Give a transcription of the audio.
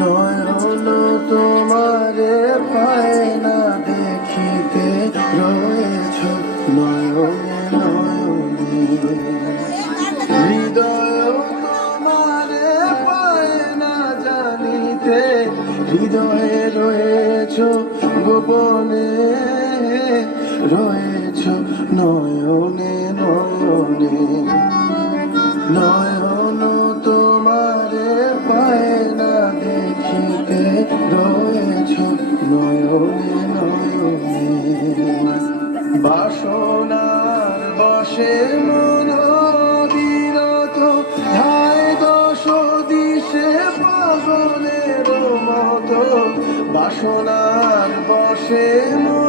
নয়ন তোমারে পায় না দেখিতে, রয়েছ নয়নে নয়নে। হৃদয় তোমারে পায় না জানিতে, হৃদয়ে রয়েছ গোপনে, রয়েছ নয়নে নয়নে। নয়ন তোমারে পায় না দেখিতে, রয়েছ নয়নে নয়নে। বাসনার বশে মন বিরত, ধায় দশ দিশে পাগলের মতো। বাসনার বশে মন